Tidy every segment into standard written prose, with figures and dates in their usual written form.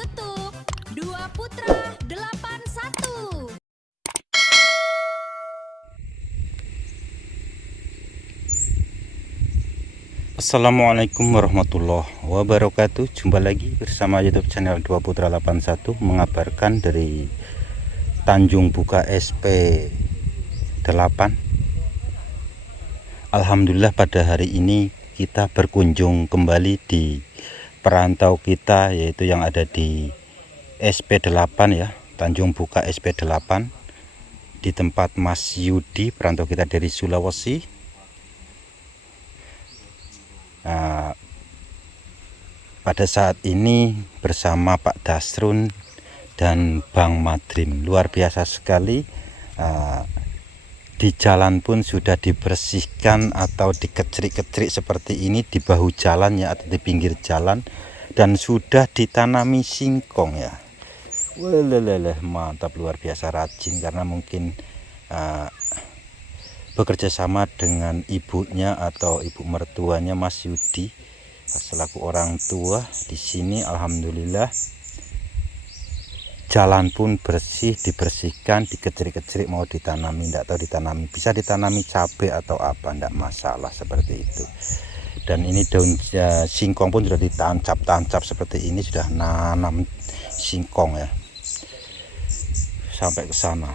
YouTube Dua Putra 81. Assalamualaikum warahmatullahi wabarakatuh. Jumpa lagi bersama YouTube channel Dua Putra 81 mengabarkan dari Tanjung Buka SP 8. Alhamdulillah pada hari ini kita berkunjung kembali di perantau kita, yaitu yang ada di SP 8 ya, Tanjung Buka SP 8, di tempat Mas Yudi, perantau kita dari Sulawesi. Nah, pada saat ini bersama Pak Dasrun dan Bang Madrim, luar biasa sekali. Di jalan pun sudah dibersihkan atau dikecrik-kecrik seperti ini di bahu jalan ya, atau di pinggir jalan, dan sudah ditanami singkong ya. Weleleleh, mantap, luar biasa rajin, karena mungkin bekerja sama dengan ibunya atau ibu mertuanya Mas Yudi selaku orang tua di sini. Alhamdulillah jalan pun bersih, dibersihkan, dikecrik-kecrik, mau ditanami, tidak tahu ditanami, bisa ditanami cabai atau apa, tidak masalah seperti itu. Dan ini daun singkong pun sudah ditancap-tancap seperti ini, sudah nanam singkong ya sampai ke sana.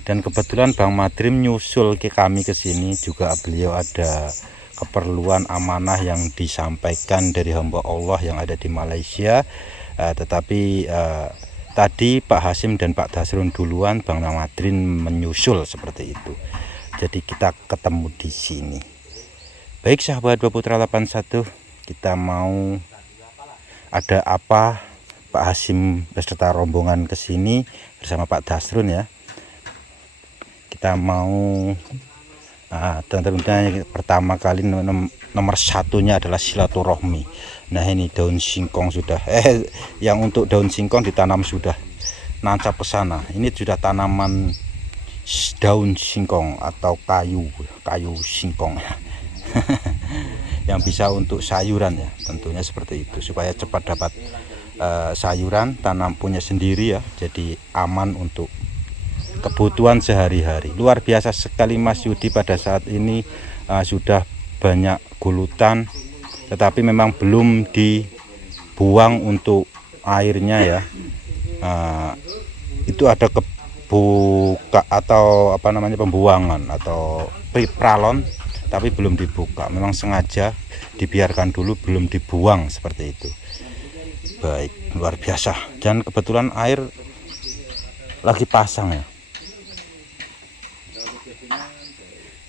Dan kebetulan Bang Madrim nyusul ke kami ke sini juga, beliau ada keperluan amanah yang disampaikan dari hamba Allah yang ada di Malaysia. Tetapi tadi Pak Hasim dan Pak Dasrun duluan, Bang Madrim menyusul seperti itu. Jadi kita ketemu di sini. Baik sahabat Dua Putra 81, kita mau ada apa? Pak Hasim beserta rombongan ke sini bersama Pak Dasrun ya. Kita mau tentunya pertama kali nomor satunya adalah silaturahmi. Nah, ini daun singkong sudah yang untuk daun singkong ditanam sudah nancap ke sana. Ini sudah tanaman daun singkong atau kayu singkong yang bisa untuk sayuran ya, tentunya seperti itu, supaya cepat dapat sayuran, tanam punya sendiri ya, jadi aman untuk kebutuhan sehari-hari. Luar biasa sekali Mas Yudi pada saat ini sudah banyak gulutan, tetapi memang belum dibuang untuk airnya ya. Itu ada kebuka atau apa namanya, pembuangan atau pralon, tapi belum dibuka. Memang sengaja dibiarkan dulu, belum dibuang seperti itu. Baik, luar biasa. Dan kebetulan air lagi pasang ya.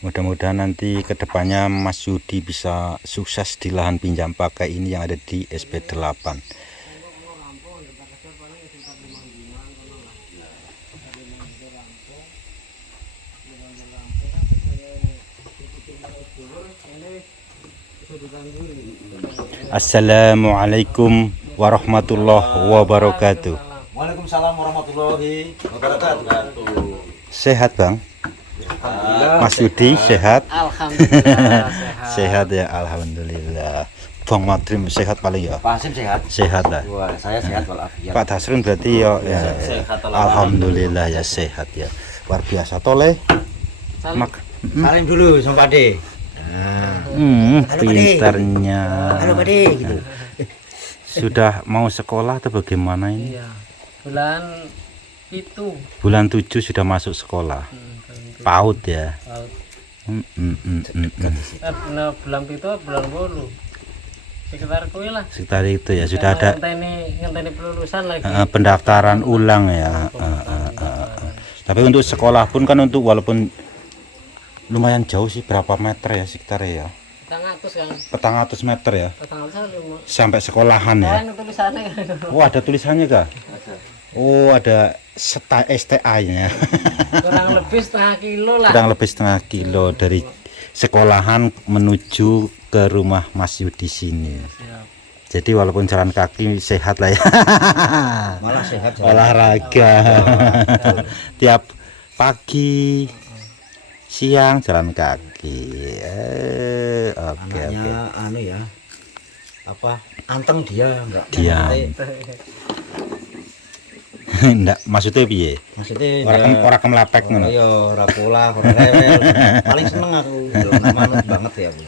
Mudah-mudahan nanti kedepannya Mas Yudi bisa sukses di lahan pinjam pakai ini yang ada di SP 8. Assalamualaikum warahmatullahi wabarakatuh. Waalaikumsalam warahmatullahi wabarakatuh. Sehat Bang? Mas Yudi sehat? Alhamdulillah sehat. Sehat ya, alhamdulillah. Bang Madrim sehat paling ya? Pak Hasim sehat? Sehat lah. Wah, saya sehat walafiat. Pak Dasrun berarti ya, Sehat, alhamdulillah ya, sehat ya. Luar biasa toleh. Mak. Salim dulu sama Pak De. Halo, Pak De. Pintarnya. Halo Pak De gitu. Sudah mau sekolah atau bagaimana ini? Iya. Bulan itu. Bulan 7 sudah masuk sekolah. PAUD ya. Laut. Bulan itu bulan 10. Sekitar kuwi lah. Sekitar itu ya, sudah ada ngenteni pelulusan lagi. pendaftaran ulang ya. Tapi untuk sekolah pun kan, untuk walaupun lumayan jauh sih, berapa meter ya sekitar ya? 400 kan. 400 meter ya. 400 Sampai sekolahan ya. kan tulisannya kan. Oh, ada tulisannya kah? Oh, ada STA-nya. Kurang lebih setengah kilo lah. Kurang lebih setengah kilo dari sekolahan menuju ke rumah Mas Yudi sini. Siap. Jadi walaupun jalan kaki sehat lah ya. Malah sehat. Olahraga. Tiap pagi, siang jalan kaki. Oke. Anaknya anu ya. Apa? Anteng dia enggak. Diam. Ndak, maksudnya piye? Maksudnya Ora kemlapek ngono. iya ora pola, ora rewel. Paling seneng aku. Manut banget ya, Bu.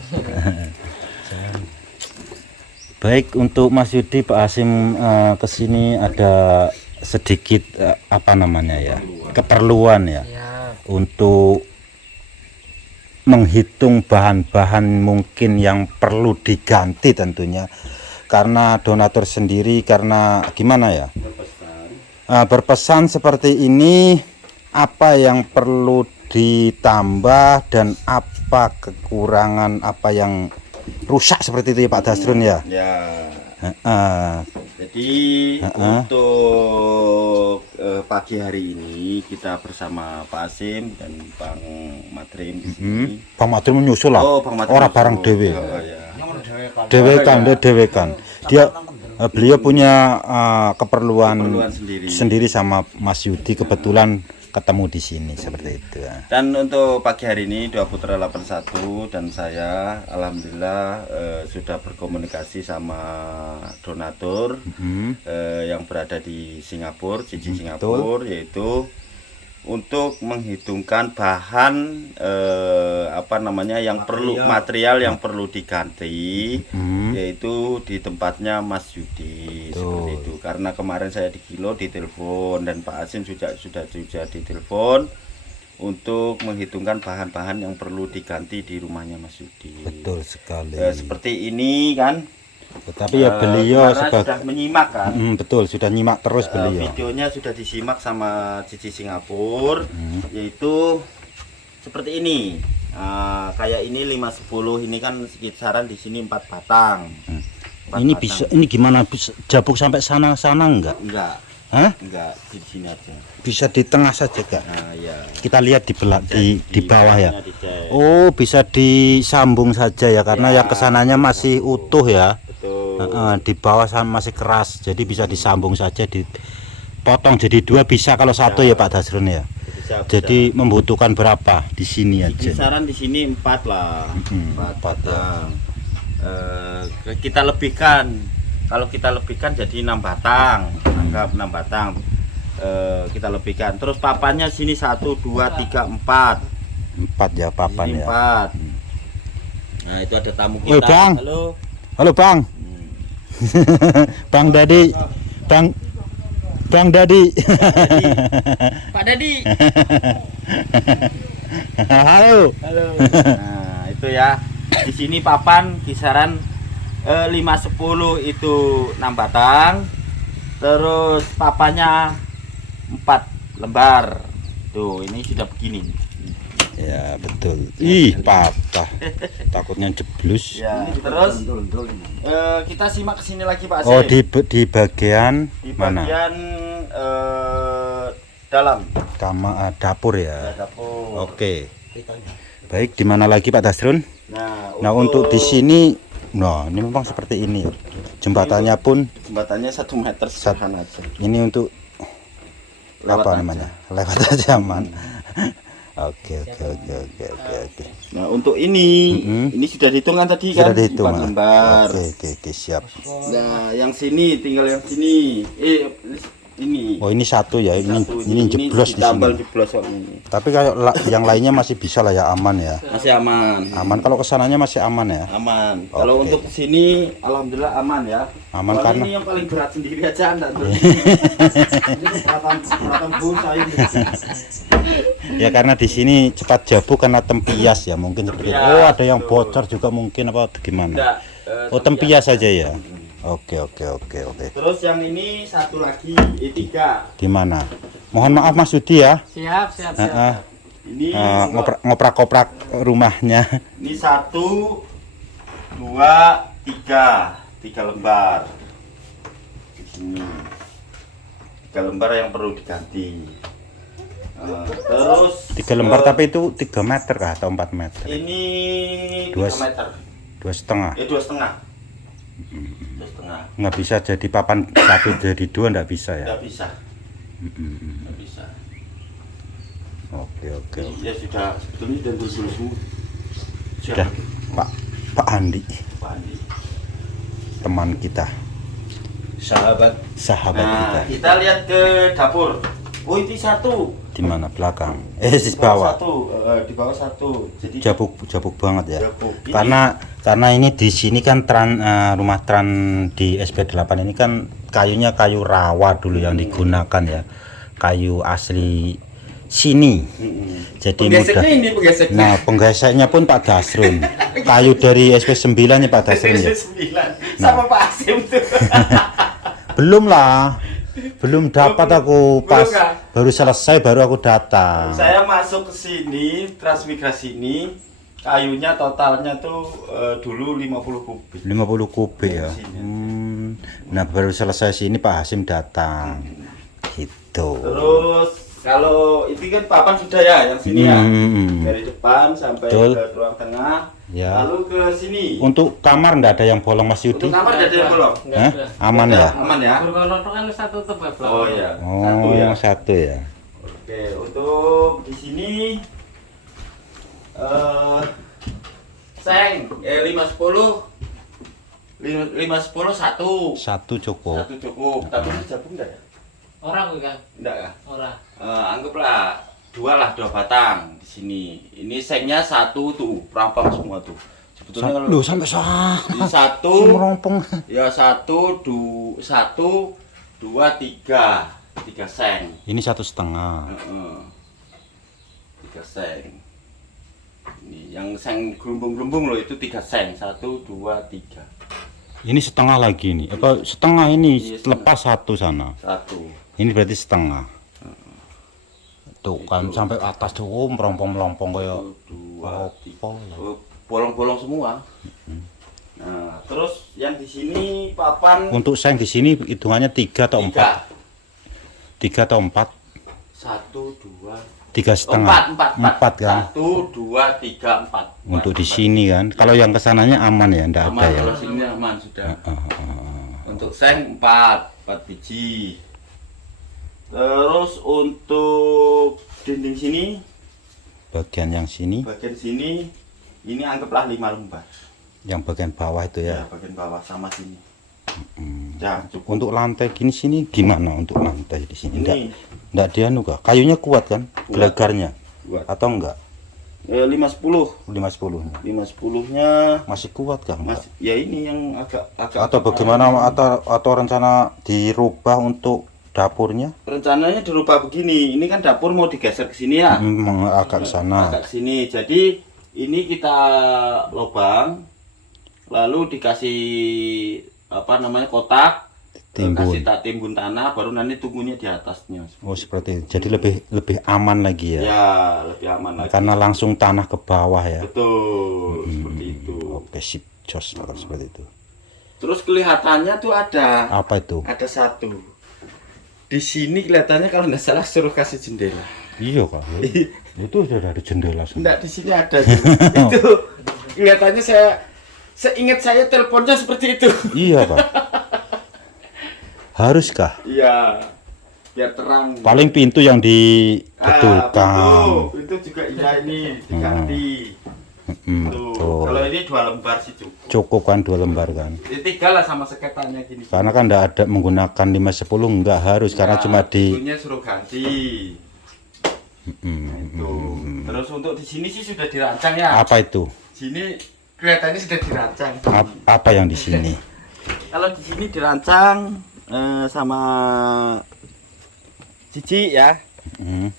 Baik, untuk Mas Yudi, Pak Hasim kesini ada sedikit apa namanya ya, keperluan ya, untuk menghitung bahan-bahan mungkin yang perlu diganti tentunya, karena donatur sendiri, karena gimana ya, berpesan seperti ini, apa yang perlu ditambah dan apa kekurangan, apa yang rusak seperti itu ya Pak Dasrun ya. Ya. Heeh. Jadi untuk pagi hari ini kita bersama Pak Hasim dan Bang Madrim di sini. Bang Madrim menyusul lah. Oh, Bang Madrim Orang menyusul. bareng dewe. Oh, ya. Dewekan. Dia beliau punya keperluan Keperluan sendiri sama Mas Yudi, kebetulan ketemu di sini seperti itu. Dan untuk pagi hari ini Dua Putra 81 dan saya alhamdulillah sudah berkomunikasi sama donatur yang berada di Singapura, Singapura, yaitu untuk menghitungkan bahan apa namanya yang perlu material yang perlu diganti, yaitu di tempatnya Mas Yudi seperti itu. Karena kemarin saya di Kilo ditelepon dan Pak Hasim sudah ditelepon untuk menghitungkan bahan-bahan yang perlu diganti di rumahnya Mas Yudi. Betul sekali. Seperti ini kan. Tetapi ya beliau sudah menyimak kan. Betul, sudah nyimak terus beliau. Videonya sudah disimak sama Cici Singapura, yaitu seperti ini. Kayak ini 510, ini kan kisaran di sini 4 batang. Ini bisa, ini gimana bisa jabuk sampai sana enggak? Enggak. Hah? Enggak, di sini aja. Bisa di tengah saja Kak. Nah, ya. Kita lihat di bawah ya. Dicek. Oh, bisa disambung saja ya, karena Ya, yang kesananya masih utuh ya. Betul. Di bawah masih keras, jadi bisa disambung saja, dipotong jadi 2 bisa kalau satu ya Pak Dasrun ya. Bisa. Jadi membutuhkan berapa di sini aja? Kisaran di sini 4 lah. 4 4 ya. batang. Kita lebihkan. Kalau kita lebihkan jadi 6 batang. Anggap 6 batang. Kita lebihkan. Terus papannya sini 1 2 3 4. 4 ya papan Ini ya. 4. Nah, itu ada tamu Woi, kita. Bang. Halo. Bang. Bang Dadi. Bang Dadi. Pak Dadi. Halo. Nah, itu ya. Di sini papan kisaran 5-10 itu 6 batang. Terus papannya 4 lembar. Tuh, ini sudah begini. Ya, betul. Ih, patah. Takutnya jeblus. Ya, terus kita simak ke sini lagi Pak Hasim. Oh, di bagian Di mana? bagian dalam Dapur ya. dapur. Oke. Baik, di mana lagi Pak Dasrun? Nah, Untuk di sini, nah ini memang seperti ini. Jembatannya pun jembatannya 1 meter sederhana aja. ini untuk Lewat apa aja. namanya? Lewat aja aman. Oke. Nah, untuk ini sudah dihitung kan tadi kan? Sudah dihitung. 4 lembar. Oke, siap. Nah, yang sini tinggal yang sini. Ini. Oh, ini satu ya. Satu. Ini jeblos di ditambal sini. jeblos kok ini. Tapi kayak yang lainnya masih bisa lah ya, aman ya. Masih aman. Aman kalau kesananya masih aman ya. Aman. Kalau Oke. untuk sini alhamdulillah aman ya. Aman Soalnya karena- ini yang paling berat sendiri aja enggak tuh. Ini peratan busa ini. Ya karena di sini cepat jabuk karena tempias ya, mungkin seperti itu. Tempias, Oh, ada yang betul. bocor juga mungkin apa gimana? Enggak. Oh, tempias saja ya. Oke. Terus yang ini satu lagi, tiga. Di mana? Mohon maaf Mas Yudi ya. Siap. Ini Ngoprak-koprak rumahnya. ini 1 2 3 lembar. Di sini 3 lembar yang perlu diganti. Terus 3 lembar tapi itu 3 meter kah atau 4 meter? ini 2 3 meter. 2,5. 2,5. 2,5. Nggak bisa jadi papan 1 jadi 2 nggak bisa ya. Nggak bisa. Nggak bisa. Oke. Ya sudah, sebetulnya sudah dulu semua. Sudah Pak Andi, Pak Andi. teman kita. Sahabat sahabat Nah, kita. kita lihat ke dapur. Oh, itu satu. Di mana belakang? Di bawah. Satu, di bawah satu. Jadi Jabuk banget ya. jabuk. Ini Karena ini di sini kan rumah Tran di SP8 ini kan kayunya kayu rawa dulu yang digunakan ya. Kayu asli sini. Jadi mudah. Ini penggeseknya. Nah, penggeseknya pun Pak Dasrun. Kayu dari SP9 nya Pak Dasrun ya. Sama Pak Asim tuh. Belum lah. Belum dapat aku pas baru selesai baru aku datang. Saya masuk ke sini, transmigrasi ini kayunya totalnya tuh dulu 50 kubik. 50 kubik ya. Nah, baru selesai sini Pak Hasim datang. Gitu. Terus kalau itu kan papan sudah ya yang sini ya. Dari depan sampai Betul. ke ruang tengah. Ya. Lalu ke sini. Untuk kamar enggak ada yang bolong Mas Yudi? Untuk kamar ada yang bolong. Hah? Aman ya? Aman ya. Berkolong kan satu tuh belakang. Oh ya. Oh, satu ya. Oke, untuk di sini seng 510 satu. Satu cukup. Satu cukup. Tapi ini jabung enggak ya? Orang kan? Enggak ya? Orang. Anggaplah dua batang di sini. Ini sengnya satu tuh, rampang semua tuh. Sebetulnya kalau Loh, sampai sana. ini satu, Merompong. ya satu, dua, tiga seng. Ini 1,5. Tiga seng. Ini yang seng gelumbung-gelumbung loh itu 3 seng. 1, 2, 3. Ini setengah lagi nih. Apa setengah ini Iya, setengah. lepas satu sana. 1. Ini berarti setengah. Tuh kan sampai atas tuh merompong-melompong kayak 2, apa ya. Bolong-bolong semua. Nah, terus yang di sini papan Untuk seng di sini hitungannya 3 atau 4? 3 atau 4? 1, 2, 3,5. 4 kan. 1, 2, 3, 4. Untuk di sini kan. Kalau yang kesananya aman ya, enggak Aman, ada ya. kalau sini aman sudah. Untuk seng 4 biji. Terus untuk dinding sini, Bagian yang sini, bagian sini, ini anggaplah 5 lembar. yang bagian bawah itu Ya, ya. bagian bawah sama sini. Ya, cukup. Untuk lantai gini sini gimana untuk lantai di sini? Ini Enggak dianu kah? Kayunya kuat kan? Kuat. Gelegarnya buat atau enggak? 510. 5,10-nya. 510-nya Masih kuat kah? Enggak? ya ini yang agak Atau bagaimana atau rencana dirubah untuk dapurnya? rencananya dirubah begini. Ini kan dapur mau digeser ke sini ya. Agak ke sana. Agak ke sini. Jadi ini kita lubang lalu dikasih kotak, Timbun. timbun tanah, baru nanti tunggunya di atasnya. Oh, seperti itu. Jadi lebih aman lagi ya. Ya, lebih aman lagi. Karena langsung tanah ke bawah ya. Betul, seperti itu. Oke, sip, jos kalau seperti itu. Terus kelihatannya tuh ada Apa itu? satu. Di sini kelihatannya kalau nggak salah suruh kasih jendela. Iya kak. Itu sudah ada jendela. Enggak, di sini ada tuh. Itu kelihatannya seingat saya teleponnya seperti itu. Iya pak. Haruskah? Iya, biar terang. Paling pintu yang dibetulkan. Itu juga iya ini diganti. Tuh. Kalau ini 2 lembar sih cukup. Cukup kan 2 lembar kan. Ini 3 lah sama seketannya gini. Karena kan enggak ada menggunakan 510 enggak harus karena cuma di pintunya suruh ganti. Itu. Terus untuk di sini sih sudah dirancang ya. apa itu? Sini kelihatannya sudah dirancang. Apa yang di sini? Kalau di sini dirancang sama Cici ya.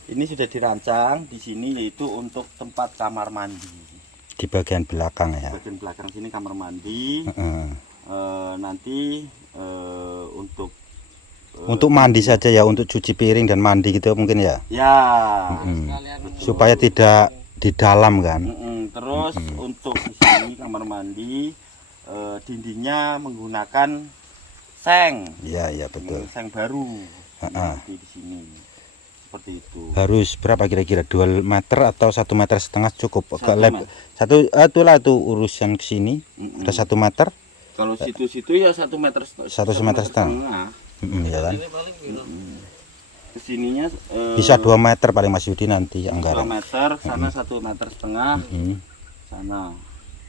Ini sudah dirancang di sini yaitu untuk tempat kamar mandi. Di bagian belakang ya. Bagian belakang sini kamar mandi. Nanti untuk mandi saja ya, untuk cuci piring dan mandi gitu mungkin ya. ya. Supaya tidak di dalam kan. Terus untuk di sini kamar mandi dindingnya menggunakan seng. Iya betul. Seng baru. Nanti di sini. Seperti itu. Harus berapa kira-kira? 2 meter atau 1,5 meter cukup? 1 meter. Itulah itu urusan ke sini. Ada 1 meter. Kalau situ-situ ya 1 meter. 1,5 meter. Ya kan? Kesininya Bisa 2 meter paling Mas Yudi nanti 2 anggaran. meter, sana 1,5 meter. Sana.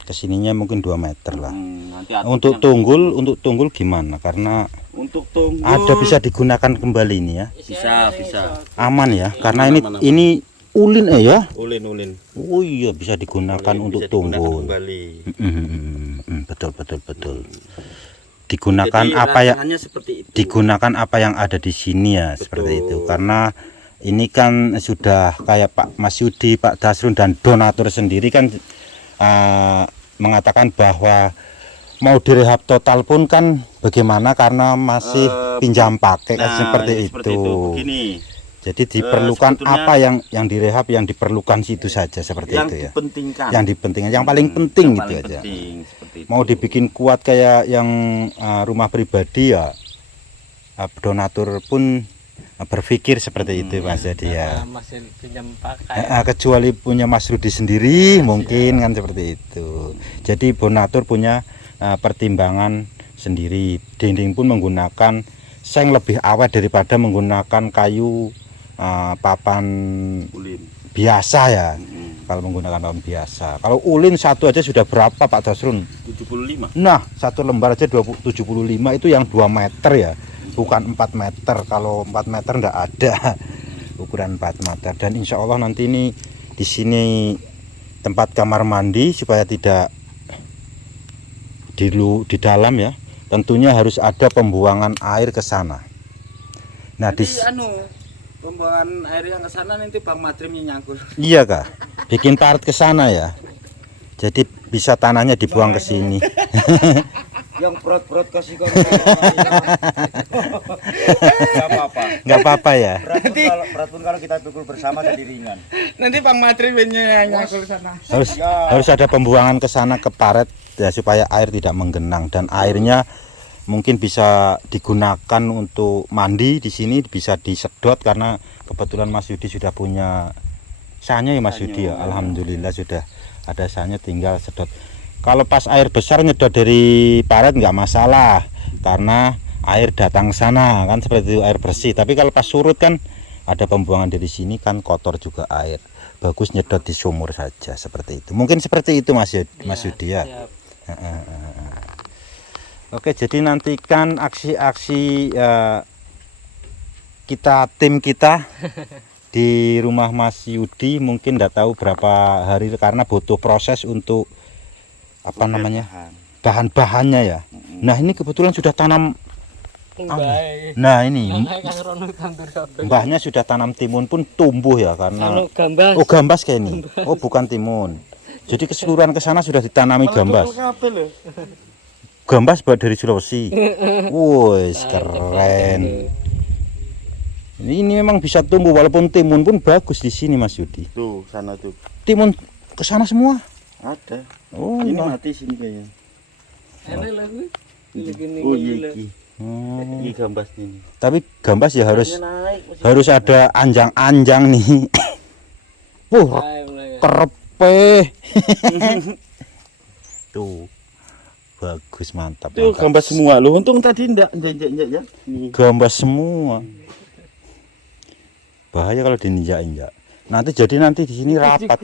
Kesininya mungkin 2 meter lah. Nanti Untuk tunggul gimana? Karena untuk tunggul ada bisa digunakan kembali ini ya. bisa. Aman ya, karena ini ulin ya. Ulin. Oh iya, bisa digunakan untuk bisa digunakan tunggul. kembali. Betul. Digunakan Jadi, apa ya? rancangannya seperti itu. Digunakan apa yang ada di sini ya, seperti itu. Karena ini kan sudah kayak Pak Mas Yudi, Pak Dasrun dan donatur sendiri kan mengatakan bahwa mau direhab total pun kan bagaimana, karena masih pinjam pakai kan seperti itu. Begini, Jadi diperlukan sebetulnya apa yang direhab, yang diperlukan situ saja seperti yang itu ya. dipentingkan. Yang dipentingkan, yang paling penting Yang gitu paling aja. penting, seperti itu. Mau dibikin kuat kayak yang rumah pribadi ya, donatur pun berpikir seperti itu Mas Yadi ya. Masih pinjam pakai. Kecuali punya Mas Rudi sendiri mungkin kan seperti itu. Jadi donatur punya pertimbangan sendiri. Dinding pun menggunakan seng lebih awet daripada menggunakan kayu papan Ulin. biasa ya. Kalau menggunakan papan biasa. Kalau ulin satu aja sudah berapa Pak Dasrun? 75. Nah, satu lembar aja 75 itu yang 2 meter ya. Bukan 4 meter. Kalau 4 meter enggak ada ukuran 4 meter. Dan insya Allah nanti ini di sini tempat kamar mandi supaya tidak di dalam ya. Tentunya harus ada pembuangan air ke sana. Nah, Pembuangan air yang ke sana nanti Bang Madrimnya nyangkul. iya Kak. Bikin parit ke sana ya. Jadi bisa tanahnya dibuang ke sini. Yang perut kasih kau. Nggak apa-apa ya. Berat pun kalau kita pikul bersama jadi ringan. Nanti Bang Madrimnya yang nyangkul sana. Harus ada pembuangan ke sana ke parit ya, supaya air tidak menggenang, dan airnya mungkin bisa digunakan untuk mandi di sini, bisa disedot karena kebetulan Mas Yudi sudah punya sanya ya Mas Yudi ya. Alhamdulillah sudah ada sanya, tinggal sedot. Kalau pas air besar nyedot dari parit nggak masalah karena air datang ke sana kan seperti itu, air bersih. Tapi kalau pas surut kan ada pembuangan dari sini kan kotor juga air. Bagus nyedot di sumur saja seperti itu. Mungkin seperti itu Mas Yudi ya. Oke, jadi nantikan aksi-aksi tim kita di rumah Mas Yudi. Mungkin tidak tahu berapa hari karena butuh proses untuk apa namanya bahan-bahannya ya. Nah ini kebetulan sudah tanam. Nah ini mbahnya sudah tanam timun pun tumbuh ya karena gambas kayak ini. Oh bukan timun. Jadi keseluruhan ke sana sudah ditanami gambas. Gambas buat dari Sulawesi. Woi, keren. Ini memang bisa tumbuh walaupun timun pun bagus di sini Mas Yudi. Tuh, sana tuh. Timun ke sana semua? Ada. Oh, ini iya. mati sini kayaknya. Oh iya iki. Ini gambas ini. Tapi gambas ya harus Naik, harus ada anjang-anjang nih. Kerepe. Tuh. Bagus, mantap. Tuh mantap. gambas semua loh. Untung tadi enggak ya. Nih. Gambas semua. Bahaya kalau diinjak-injak. Nanti di sini rapat.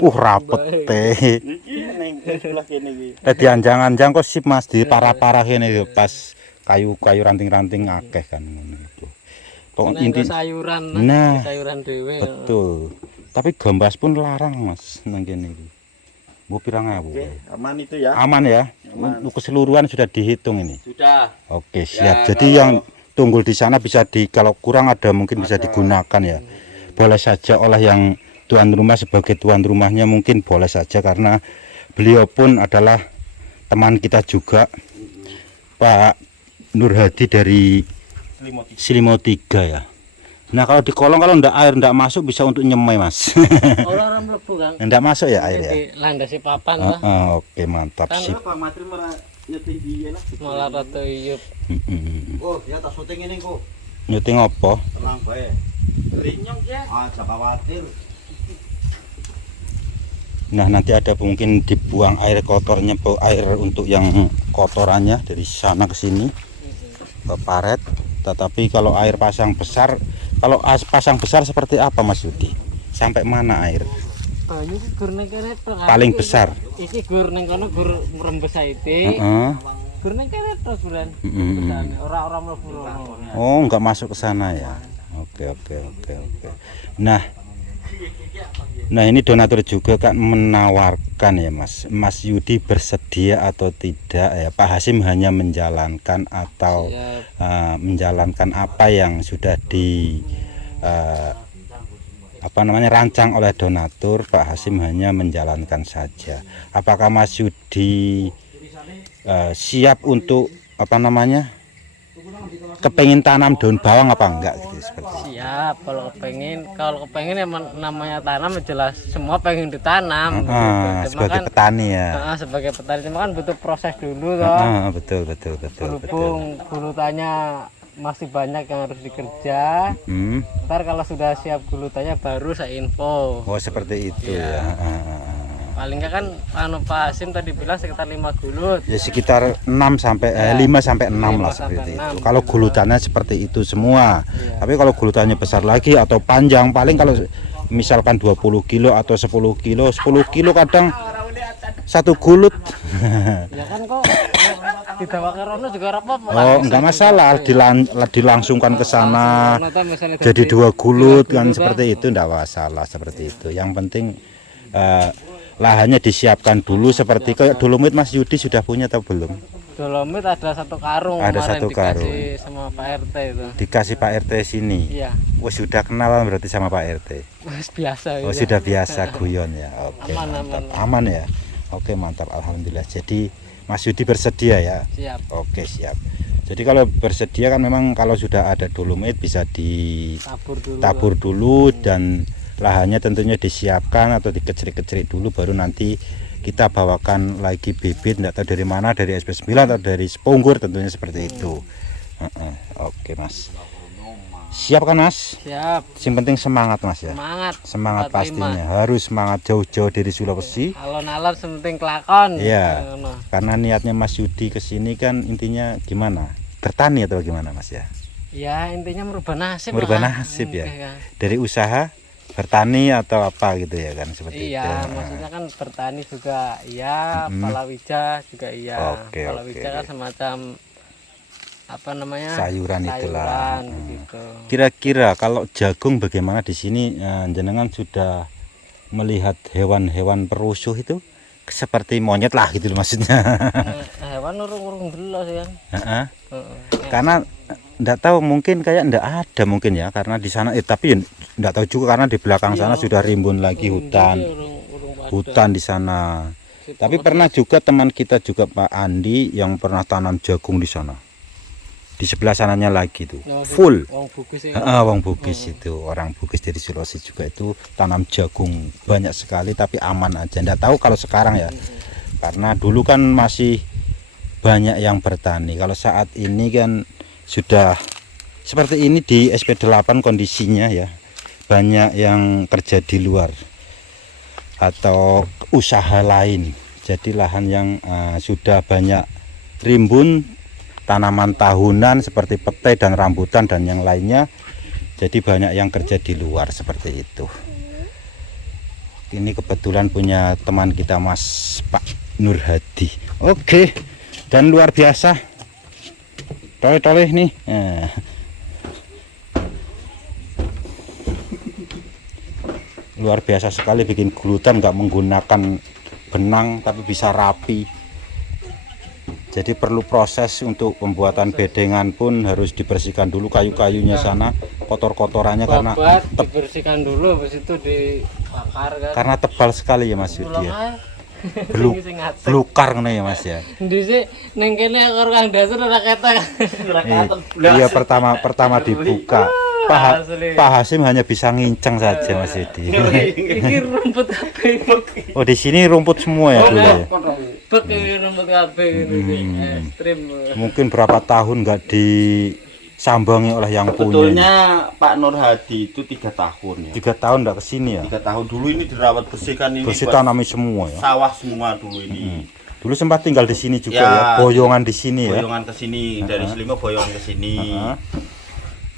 Rapet teh. Tadi anjang-anjang kok sip Mas di parah-parah ini pas kayu-kayu ranting-ranting akeh kan ngono itu. Pokok inti sayuran. Nah, sayuran dhewe. betul. Tapi gambas pun larang Mas nang kene iki. Mbok pirang ewu. Oke, aman itu ya. Aman ya. Aman. Untuk keseluruhan sudah dihitung ini. Sudah. Oke, siap. Ya, Jadi yang tunggul di sana bisa kalau kurang ada mungkin bisa digunakan ya. Boleh saja oleh yang tuan rumah sebagai tuan rumahnya mungkin boleh saja karena beliau pun adalah teman kita juga, Pak Nur Hadi dari Silimo 3 ya. Nah kalau di kolong kalau ndak air ndak masuk bisa untuk nyemai Mas. Orang mlebu Kang. Ndak masuk ya air ya. Landasi papan lah. Oke mantap sip. Pak Matri malah nyeting dia lah. Malah rada iyup. Oh, ya tak syuting ini kok. Nyuting apa? Tenang bae. Rinyong ya. Aja khawatir. Nah nanti ada mungkin dibuang air kotornya, air untuk yang kotorannya dari sana ke sini ke paret. Tetapi kalau air pasang besar, kalau pasang besar seperti apa Mas Yudi? Sampai mana air? banyu iki gur ning kene tok. Paling besar. Iki gur ning kono gur mrembes saite. Heeh. Gur ning kene tok bulan. Ora mlebu rono. Oh, nggak masuk ke sana ya. Oke. Nah ini donatur juga kan menawarkan ya Mas Yudi bersedia atau tidak ya, Pak Hasim hanya menjalankan atau menjalankan apa yang sudah di rancang oleh donatur. Pak Hasim hanya menjalankan saja. Apakah Mas Yudi siap untuk kepengin tanam daun bawang apa enggak gitu, seperti siap kalau kepengen emang namanya tanam jelas semua pengen ditanam sebagai petani ya. Sebagai petani cuma kan butuh proses dulu toh. Betul. Berhubung gulutannya masih banyak yang harus dikerja. Ntar kalau sudah siap gulutannya baru saya info. Oh seperti itu ya. Paling enggak kan Pak Hasim tadi bilang sekitar 5 gulut. Ya sekitar 5 sampai 6 lah seperti itu. Kalau gulutannya seperti itu semua. Tapi kalau gulutannya besar lagi atau panjang, paling kalau misalkan 20 kilo atau 10 kilo kadang 1 gulut. Ya kan kok dibawa ke rono juga apa-apa. Oh, enggak masalah, dilangsungkan ke sana. Jadi 2 gulut kan seperti itu, enggak masalah seperti itu. Yang penting lahannya disiapkan dulu seperti kayak dolomit. Mas Yudi sudah punya atau belum? Dolomit ada 1 karung. Ada 1 karung. Dikasih sama Pak RT itu. Dikasih Pak RT sini. Iya. Oh sudah kenalan berarti sama Pak RT. Biasa. Oh sudah biasa guyon ya. Oke. Aman ya. Oke mantap, alhamdulillah. Jadi Mas Yudi bersedia ya. Siap. Oke siap. Jadi kalau bersedia kan memang kalau sudah ada dolomit bisa ditabur dulu dan lahannya tentunya disiapkan atau dikecil-kecil dulu, baru nanti kita bawakan lagi bibit, enggak tahu dari mana, dari SP9 atau dari Sponggur, tentunya seperti itu. Oke Mas, siap kan Mas? Siap. Yang penting semangat Mas ya. Semangat pastinya, harus semangat jauh-jauh dari Sulawesi. Alon-alon sementing kelakon. Iya. Karena niatnya Mas Yudi kesini kan intinya gimana? Bertani atau gimana Mas ya? Ya intinya merubah nasib. Ya. Dari usaha bertani atau apa gitu ya kan, seperti itu. Iya, maksudnya kan bertani juga iya, palawija juga iya. Palawija kan semacam sayuran itulah. Gitu. Kira-kira kalau jagung bagaimana di sini, jenengan sudah melihat hewan-hewan perusuh itu seperti monyet lah gitu maksudnya. Hewan urung belas ya. Karena enggak tahu, mungkin kayak enggak ada mungkin ya, karena di sana tapi enggak tahu juga karena di belakang sana sudah rimbun lagi hutan di sana. Tapi pernah juga teman kita juga Pak Andi yang pernah tanam jagung di sana. Di sebelah sananya lagi tuh full. Wong Bugis itu, orang Bugis dari Sulawesi juga itu tanam jagung banyak sekali, tapi aman aja. Enggak tahu kalau sekarang ya. Karena dulu kan masih banyak yang bertani. Kalau saat ini kan sudah seperti ini di SP8 kondisinya ya, banyak yang kerja di luar atau usaha lain. Jadi lahan yang sudah banyak rimbun, tanaman tahunan seperti petai dan rambutan dan yang lainnya, jadi banyak yang kerja di luar seperti itu. Ini kebetulan punya teman kita Mas Pak Nur Hadi. Oke, dan luar biasa toleh nih. Luar biasa sekali bikin gulutan, nggak menggunakan benang tapi bisa rapi. Jadi perlu proses untuk pembuatan bedengan pun harus dibersihkan dulu kayu-kayunya sana, kotor-kotorannya karena dibersihkan dulu, habis itu dibakar kan. Karena tebal sekali ya Mas Yudi ya. Belukar ngene ya Mas ya. Dhisik ning kene akar kang dasar ora ketok. Iya, pertama dibuka. Pak Hasim hanya bisa nginceng saja Mas Yudi. Iki rumput kabeh. Oh, di sini rumput semua ya dulu ya. Bek rumput kabeh ngene. Ekstrim. Mungkin berapa tahun enggak disambangi oleh yang punya. Sebetulnya Pak Nur Hadi itu 3 tahun ya. 3 tahun enggak kesini ya. 3 tahun dulu ini dirawat bersihkan ini. Bersih tanami semua ya. Sawah semua dulu ini. Dulu sempat tinggal di sini juga ya, boyongan di sini ya. Boyongan ke sini, dari Selima boyongan ke sini.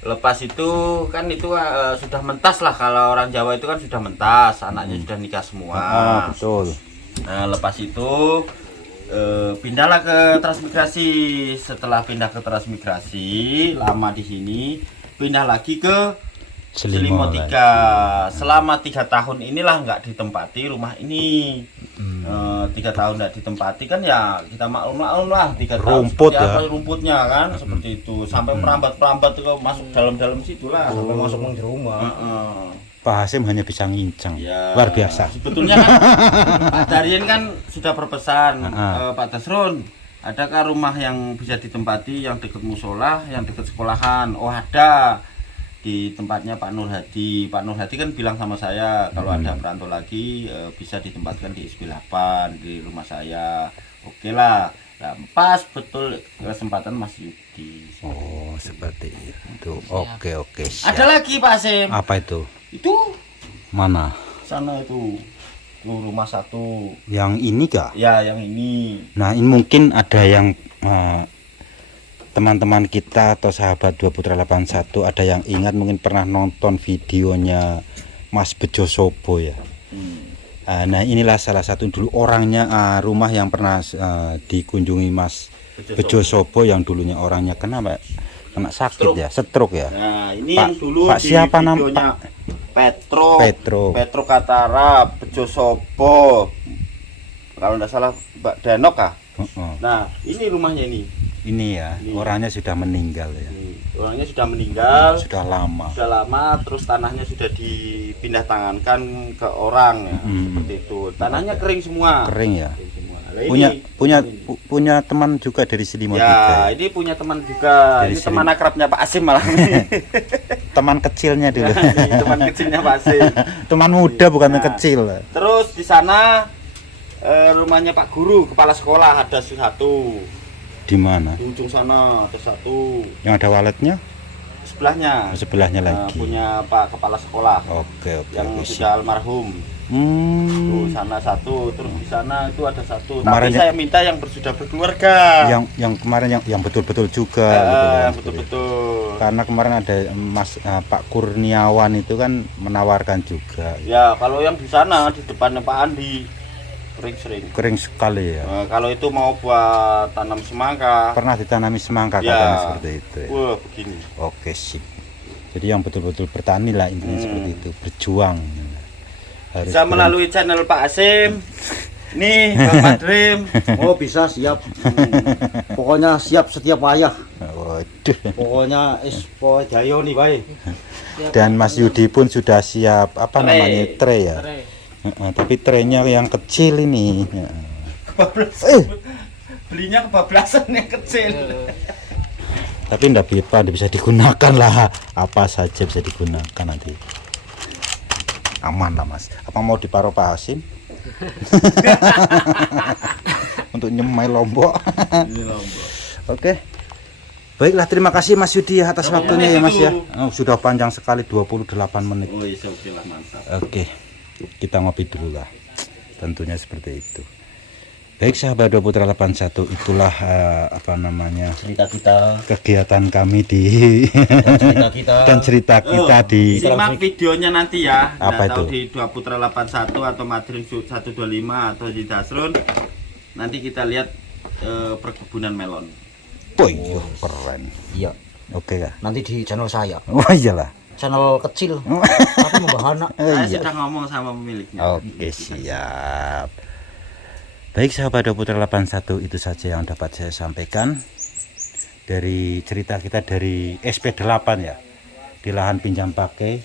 Lepas itu kan itu sudah mentas lah, kalau orang Jawa itu kan sudah mentas, anaknya sudah nikah semua. Betul. Nah, lepas itu pindahlah ke transmigrasi. Setelah pindah ke transmigrasi, lama di sini, pindah lagi ke Selimo 3. Selama 3 tahun inilah nggak ditempati rumah ini. 3 tahun nggak ditempati kan ya kita maklum lah 3 tahun rumput ya. Rumputnya kan seperti itu sampai merambat itu masuk dalam situ lah sampai masuk ke rumah. Pak Hasim hanya bisa ngincang. Ya, Luar biasa. Sebetulnya kan Pak Darien kan sudah berpesan, Pak Dasrun, adakah rumah yang bisa ditempati yang dekat musola, yang dekat sekolahan? Oh ada, di tempatnya Pak Nur Hadi. Pak Nur Hadi kan bilang sama saya kalau ada perantau lagi bisa ditempatkan di SP8 di rumah saya. Oke lah. Nah, pas betul kesempatan Mas Yudi. Oh, seperti itu. Oke, siap. Ada lagi Pak Hasim. Apa itu? Itu Mana? sana itu. Tuh rumah satu. Yang ini kah? Ya, yang ini. Nah, ini mungkin ada yang teman-teman kita atau sahabat Dua Putra 81 ada yang ingat mungkin pernah nonton videonya Mas Bejo Sobo ya. Nah, inilah salah satu dulu orangnya rumah yang pernah dikunjungi Mas Bejo Sobo yang dulunya orangnya kena sakit ya, stroke ya. Nah, ini Pak, yang dulu Pak di siapa videonya Petro Katara, Bejo Sobo. Kalau tidak salah Mbak Danok kah? Nah, ini rumahnya ini. Ini ya, orangnya sudah meninggal ya. Orangnya sudah meninggal. Sudah lama. Sudah lama, terus tanahnya sudah dipindah tangankan ke orang ya, seperti itu. Tanahnya kering semua. Kering ya. Kering semua. Nah, Punya teman juga dari Selimo 3. Ya, ini punya teman juga. Dari Ini teman akrabnya Pak Asim malah. Teman kecilnya dulu. Teman kecilnya Pak Asim. Teman muda bukan yang kecil. Terus di sana rumahnya Pak Guru, kepala sekolah ada satu. Di mana? Di ujung sana ada satu. Yang ada waletnya? Sebelahnya lagi. Punya Pak kepala sekolah. Oke, yang sudah almarhum. Tuh sana satu, terus di sana itu ada satu. Kemarin tapi saya minta yang sudah berkeluarga. Yang kemarin yang betul-betul juga. Yang betul-betul. Karena kemarin ada Pak Kurniawan itu kan menawarkan juga. Ya kalau yang di sana di depan Pak Andi kering sekali ya. Kalau itu mau buat tanam semangka. Pernah ditanami semangka ya, katanya seperti itu. Ya. Wah begini. Oke sip. Jadi yang betul-betul bertani lah intinya seperti itu, berjuang. Harus bisa melalui channel Pak Asim. Nih Bang Madrim. Oh bisa siap. Pokoknya siap setiap ayah. Waduh. Pokoknya jayo nih baik. Dan Mas Yudi pun sudah siap namanya tray ya. Tapi traynya yang kecil ini. Kebablasan. Belinya kebablasan yang kecil. Tapi enggak bisa digunakan lah. Apa saja bisa digunakan nanti. Aman lah Mas. Apa mau diparo Pak Hasim? Untuk nyemai Lombok. Ini Lombok. Oke. Baiklah, terima kasih Mas Yudi atas waktunya ya Mas ya. Sudah panjang sekali 28 menit. Oh iya, oke lah, mantap. Oke. Kita ngopi dulu lah. Tentunya seperti itu. Baik sahabat Dua Putra 81, itulah cerita kita, kegiatan kami di dan cerita kita di simak videonya nanti ya. Apa itu? Tahu di Dua Putra 81 atau Madrin 125 atau di Dasrun. Nanti kita lihat perkebunan melon. Boy, keren. Iya. Oke ya. Nanti di channel saya. Oh iyalah. Channel kecil. Tapi membahana. Saya sudah ngomong sama pemiliknya. Oke, siap. Baik sahabat Dua Putra 81, itu saja yang dapat saya sampaikan dari cerita kita dari SP8 ya, di lahan pinjam pakai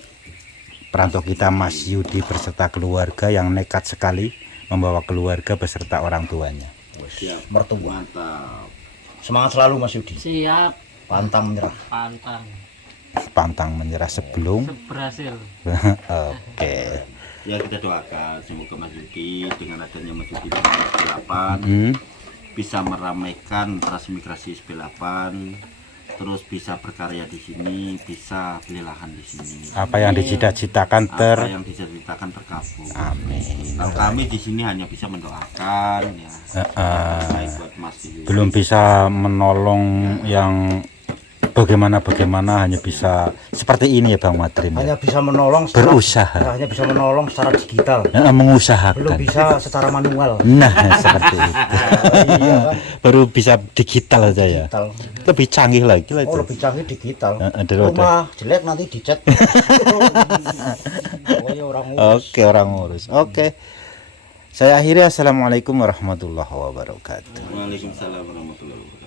perantau kita Mas Yudi beserta keluarga yang nekat sekali membawa keluarga beserta orang tuanya. Siap. Mertua. Mantap. Semangat selalu Mas Yudi. Siap. Pantang menyerah. Pantang menyerah sebelum berhasil. Oke. Ya kita doakan semoga Mas Yudi dengan adanya Mas Yudi di SP8 bisa meramaikan transmigrasi SP8, terus bisa berkarya di sini, bisa beli lahan di sini. Apa yang dicita-citakan apa yang dicita-citakan terkabul. Amin. Kalau kami di sini hanya bisa mendoakan ya. Baik buat Mas Yudi. Belum bisa menolong yang bagaimana hanya bisa seperti ini ya Bang Madrim ya? Hanya bisa menolong Berusaha. hanya bisa menolong secara digital. Mengusahakan. Belum bisa secara manual. Nah, seperti itu. Iya kan? Baru bisa digital aja ya. Digital. Lebih canggih lagi lah itu. Oh, lebih canggih digital. daripada- Rumah jelek nanti dicat. Oh, ya orang ngurus. Oke, orang ngurus. Oke. Saya akhiri, assalamualaikum warahmatullahi wabarakatuh. Waalaikumsalam warahmatullahi wabarakatuh.